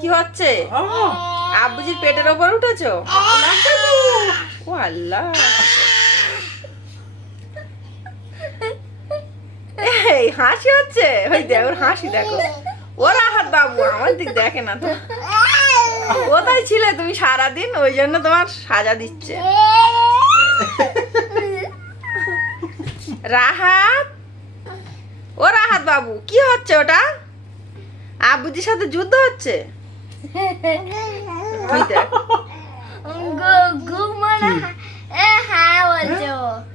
কি হচ্ছে? আব্বুজির পেটের ওপর উঠেছো? ও আল্লাহ। এই হাসি হচ্ছে? ওই দেখ ওর হাসি দেখো। ওর আহার বাবু আমার দিক দেখে না তো। কোথায় ছিলে তুমি সারাদিন? ওই জন্য তোমার সাজা দিচ্ছে। রাহাত? ও রাহাত বাবু কি হচ্ছে ওটা? আব্বুজির সাথে যুদ্ধ হচ্ছে? হ্যাঁ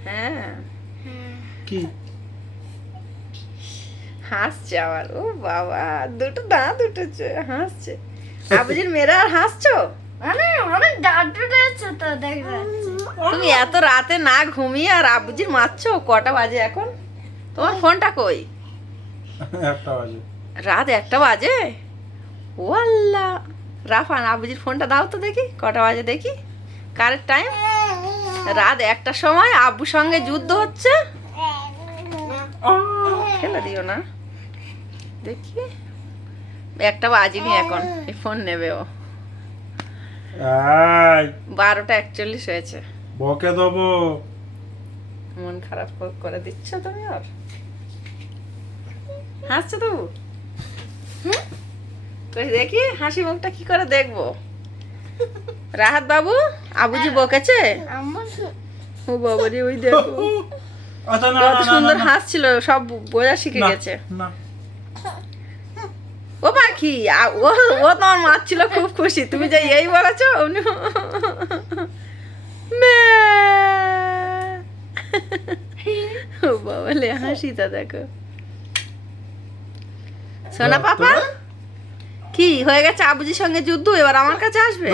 হ্যাঁ। কি? হাসছে আবার ও বাবা। দুটো দাঁত উঠেছে হাসছে। আবুজির মেয়েরা আর হাসছো? মানে তুমি এত রাতে না ঘুমিয়ে আর আবুজির মারছো? কটা বাজে এখন? তোমার ফোনটা কই? একটা বাজে। রাত একটা বাজে? ও আল্লাহ রাফান আবুজির ফোনটা দাও তো দেখি কটা বাজে দেখি। কারেক্ট টাইম রাত একটার সময় আব্বুর সঙ্গে যুদ্ধ হচ্ছে। ফেলে দিও না। দেখি। একটা বাজিনি এখন এই ফোন নেবে ও। বারোটা একচল্লিশ হয়েছে। বকে দেবো। মন খারাপ করে দিচ্ছ তুমি আর? হাসছো তো কই দেখি হাসি মুখটা কি করে দেখব? রাহাত বাবু আবুজি বকেছে? ও বাবারে ওই দেখো। আচ্ছা কত সুন্দর হাসছিল সব বোঝা শিখে গেছে। ও পাখি ও ও তোমার মারছিল খুব খুশি। তুমি যে এই বলেছ ম্যা। ও বাবালে হাসিটা দেখো। সোনা পাপা? কি হয়ে গেছে আবুজির সঙ্গে যুদ্ধ? এবার আমার কাছে আসবে?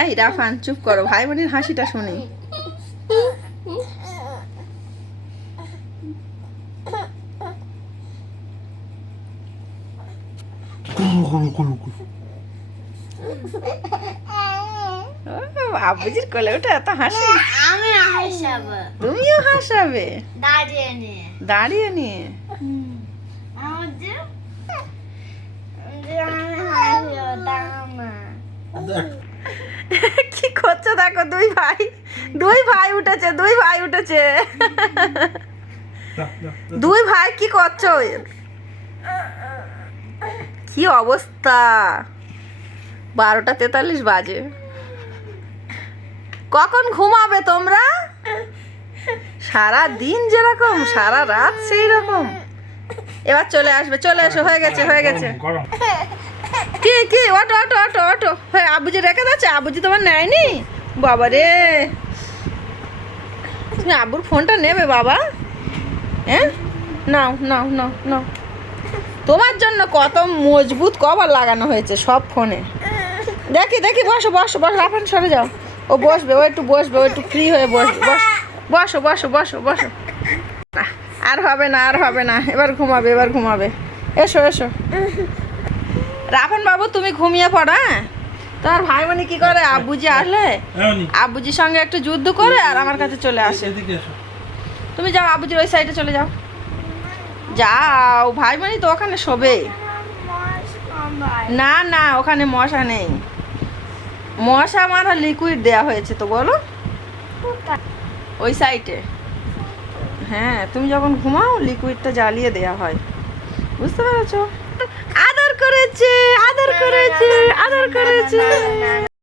এই রাফান চুপ করো। ভাই বোনের হাসিটা শুনি। কুলু কুলু কুলু কুলু ও, আবুজির কোলে ওঠে এত হাসি? আমি হাসাবো। তুমিও হাসাবে? দাঁড়িয়ে নিয়ে দাঁড়িয়ে নিয়ে কি করছ দেখো দুই ভাই। দুই ভাই উঠেছে দুই ভাই উঠেছে। দুই ভাই কি করছ? কি অবস্থা? বারোটা তেতাল্লিশ বাজে। কখন ঘুমাবে তোমরা? সারা দিন যেরকম সারা রাত সেই রকম এবার চলে আসবে চলে এসো হয়ে গেছে হয়ে গেছে। কি কি? অটো অটো অটো অটো হ্যাঁ আবুজি রেখে দিচ্ছে আবুজি তোমার নেয়নি? বাবা রে। তুমি আবুর ফোনটা নেবে বাবা? হ্যাঁ? নাও নাও নাও নাও। তোমার জন্য কত মজবুত কভার লাগানো হয়েছে সব ফোনে। দেখি দেখি বসো বসো বসো রাফান সরে যাও। ও বসবে ও একটু বসবে ও একটু ফ্রি হয়ে বসবে বসো বসো বসো বসো বসো। আর হবে না আর হবে না এবার ঘুমাবে এবার ঘুমাবে। এসো এসো। রাফান বাবু তুমি ঘুমিয়ে পড়ো হ্যাঁ? তোমার ভাই বোনে কি করে আব্বুজি আসলে? এমনি আব্বুজির সঙ্গে একটু যুদ্ধ করে আর আমার কাছে চলে আসে। তুমি যাও আব্বুজির ওই সাইডে চলে যাও। যাও ভাই বোনই তো ওখানে শোবে। না না ওখানে মশা নেই। মশা মারা লিকুইড দেয়া হয়েছে তো বলো। ওই সাইটে হ্যাঁ তুমি যখন ঘুমাও লিকুইডটা জ্বালিয়ে দেয়া হয়। বুঝতে পেরেছ? আদর করেছে আদর করেছে আদর করেছে।